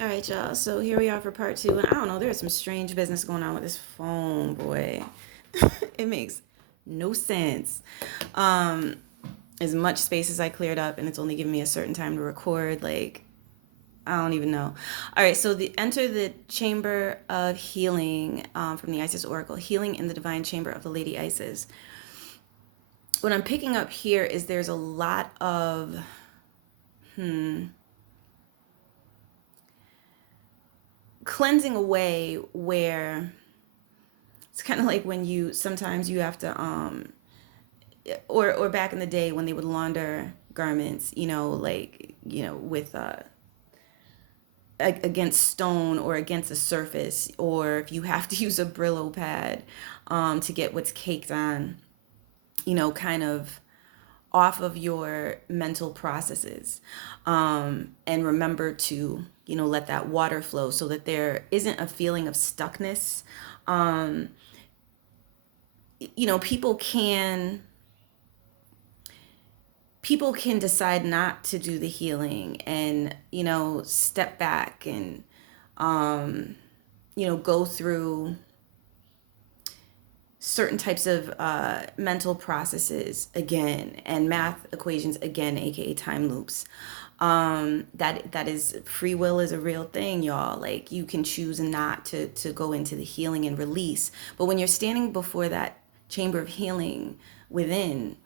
All right, y'all. So here we are for part two. And I don't know, there's some strange business going on with this phone, boy. It makes no sense. Um, as much space as I cleared up, and it's only giving me a certain time to record. Like, I don't even know. All right, so enter the chamber of healing from the Isis Oracle, healing in the divine chamber of the Lady Isis. What I'm picking up here is there's a lot of cleansing away where it's kind of like when you sometimes you have to or back in the day when they would launder garments, like with against stone or against a surface, or if you have to use a Brillo pad to get what's caked on, kind of off of your mental processes, and remember to let that water flow so that there isn't a feeling of stuckness. um, people can decide not to do the healing and step back and go through certain types of mental processes again and math equations again, aka time loops. That is, free will is a real thing, y'all. Like, you can choose not to go into the healing and release, but when you're standing before that chamber of healing within,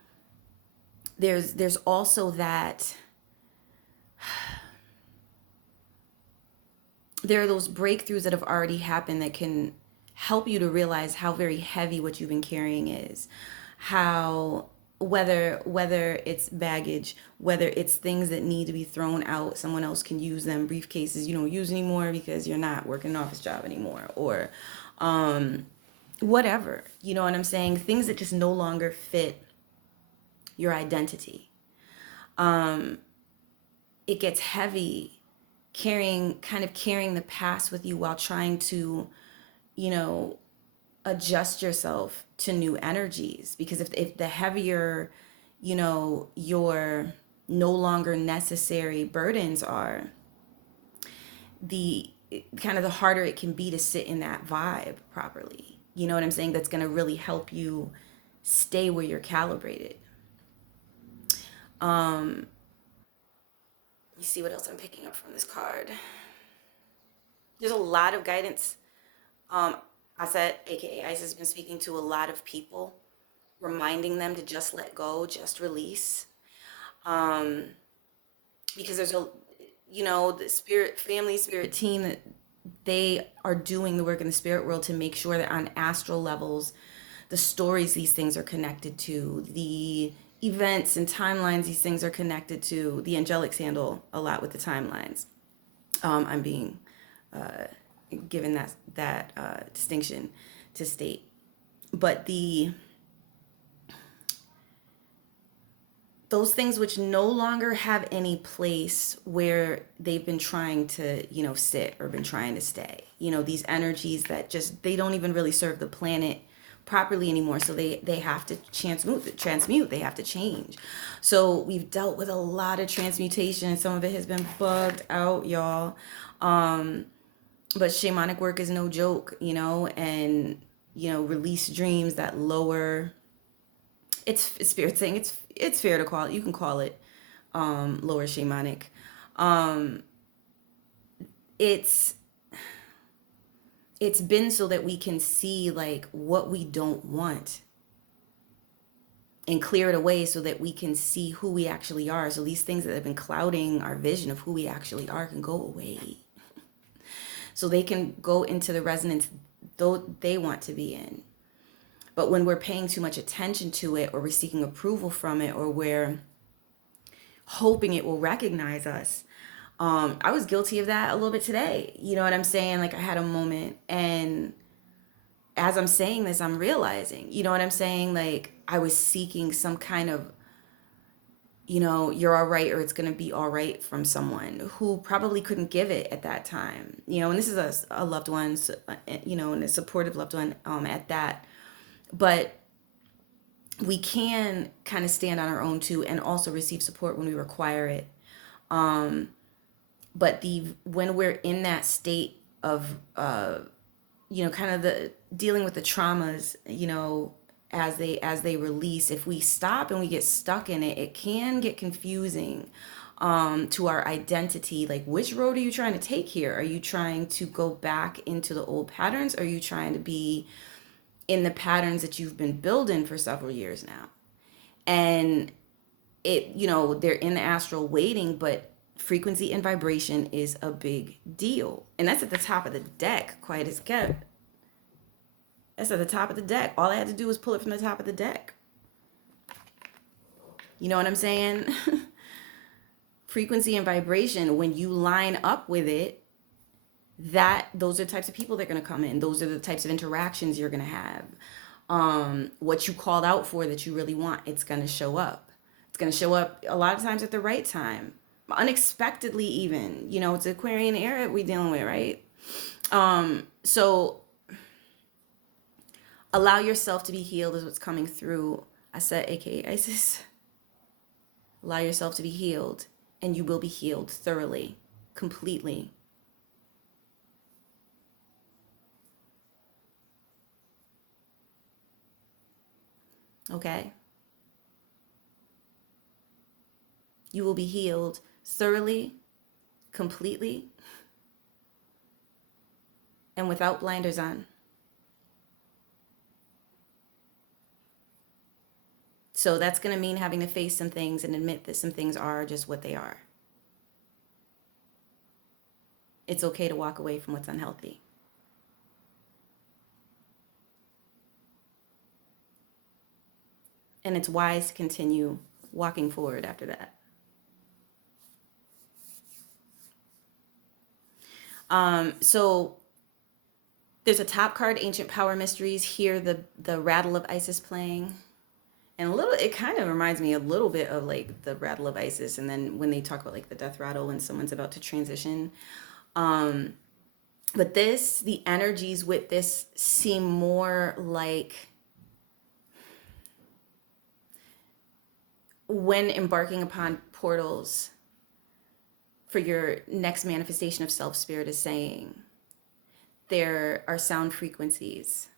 there's also that there are those breakthroughs that have already happened that can help you to realize how very heavy what you've been carrying is. How, whether it's baggage, whether it's things that need to be thrown out, someone else can use them, briefcases you don't use anymore because you're not working an office job anymore, or whatever, you know what I'm saying, things that just no longer fit your identity. It gets heavy carrying the past with you while trying to, you know, adjust yourself to new energies. Because if the heavier, your no longer necessary burdens are, the kind of the harder it can be to sit in that vibe properly. You know what I'm saying? That's going to really help you stay where you're calibrated. You see what else I'm picking up from this card? There's a lot of guidance. Um, I said, aka Ice, has been speaking to a lot of people, reminding them to just let go, just release. Um, because there's the spirit family, spirit team, that they are doing the work in the spirit world to make sure that on astral levels, the stories these things are connected to, the events and timelines these things are connected to. The angelics handle a lot with the timelines. I'm being given that distinction to state, but those things which no longer have any place where they've been trying to sit or been trying to stay, these energies that just, they don't even really serve the planet properly anymore, so they have to transmute, they have to change. So we've dealt with a lot of transmutation, and some of it has been bugged out, y'all. But shamanic work is no joke, and release dreams that lower, it's spirit saying it's fair to call it, you can call it lower shamanic. um it's it's been so that we can see like what we don't want and clear it away so that we can see who we actually are, so these things that have been clouding our vision of who we actually are can go away, so they can go into the resonance though they want to be in. But when we're paying too much attention to it, or we're seeking approval from it, or we're hoping it will recognize us, I was guilty of that a little bit today. You know what I'm saying? Like, I had a moment, and as I'm saying this, I'm realizing, you know what I'm saying? Like, I was seeking some kind of, you're all right, or it's going to be all right, from someone who probably couldn't give it at that time. And this is a loved one, and a supportive loved one at that. But we can kind of stand on our own too, and also receive support when we require it. But when we're in that state of kind of the dealing with the traumas, as they release, if we stop and we get stuck in it, it can get confusing to our identity. Like, which road are you trying to take here? Are you trying to go back into the old patterns? Or are you trying to be in the patterns that you've been building for several years now? And they're in the astral waiting, but frequency and vibration is a big deal. And that's at the top of the deck, quiet as kept. That's at the top of the deck. All I had to do was pull it from the top of the deck. You know what I'm saying? Frequency and vibration, when you line up with it, those are the types of people that are going to come in. Those are the types of interactions you're going to have. What you called out for that you really want, it's going to show up. It's going to show up a lot of times at the right time. Unexpectedly even. It's Aquarian era we're dealing with, right? So allow yourself to be healed is what's coming through. I said, aka Isis. Allow yourself to be healed, and you will be healed thoroughly, completely. Okay? You will be healed thoroughly, completely, and without blinders on. So that's going to mean having to face some things and admit that some things are just what they are. It's okay to walk away from what's unhealthy. And it's wise to continue walking forward after that. So there's a top card, Ancient Power Mysteries. Here, the Rattle of Isis playing. And it kind of reminds me a little bit of like the Rattle of Isis. And then when they talk about like the death rattle when someone's about to transition. But the energies with this seem more like when embarking upon portals for your next manifestation of self, Spirit is saying there are sound frequencies.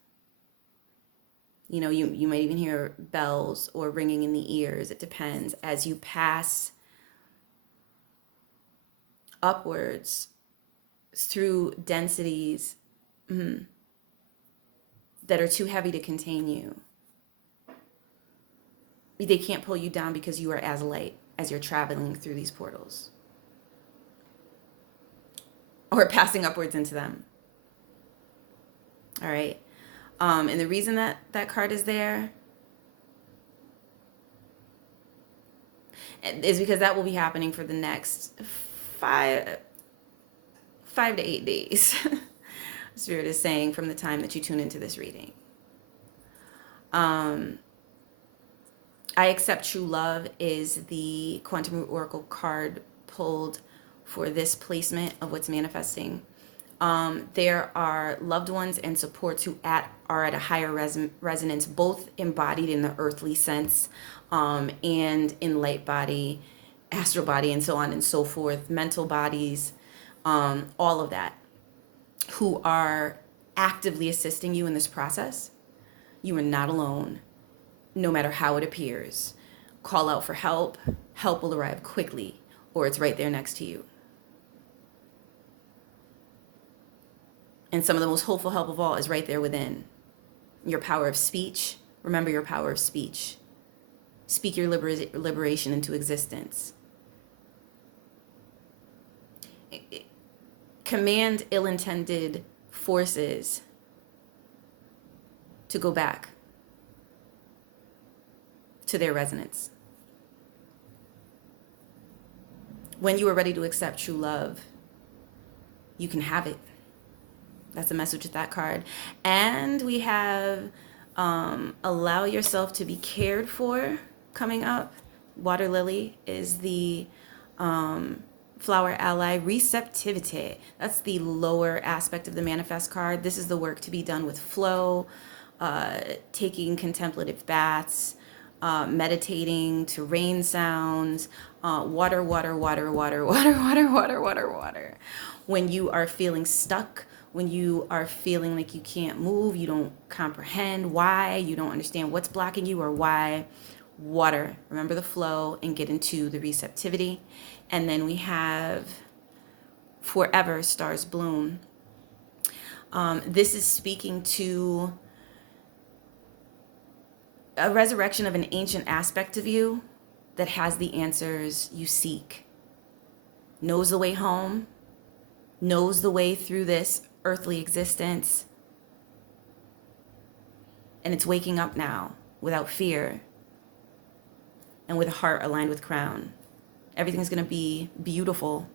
You might even hear bells or ringing in the ears. It depends. As you pass upwards through densities that are too heavy to contain you, they can't pull you down because you are as light as you're traveling through these portals or passing upwards into them. All right. And the reason that card is there is because that will be happening for the next 5 to 8 days. Spirit is saying from the time that you tune into this reading. I Accept True Love is the Quantum Root Oracle card pulled for this placement of what's manifesting. There are loved ones and supports who are at a higher resonance, both embodied in the earthly sense and in light body, astral body, and so on and so forth, mental bodies, all of that, who are actively assisting you in this process. You are not alone, no matter how it appears. Call out for help. Help will arrive quickly, or it's right there next to you. And some of the most hopeful help of all is right there within. Your power of speech. Remember your power of speech. Speak your liberation into existence. Command ill-intended forces to go back to their resonance. When you are ready to accept true love, you can have it. That's the message with that card. And we have allow yourself to be cared for coming up. Water lily is the flower ally. Receptivity, that's the lower aspect of the manifest card. This is the work to be done with flow, taking contemplative baths, meditating to rain sounds, water, water, water, water, water, water, water, water, water. When you are feeling stuck, when you are feeling like you can't move, you don't comprehend why, you don't understand what's blocking you or why, water. Remember the flow and get into the receptivity. And then we have forever stars bloom. This is speaking to a resurrection of an ancient aspect of you that has the answers you seek, knows the way home, knows the way through this earthly existence, and it's waking up now without fear and with a heart aligned with crown. Everything's going to be beautiful.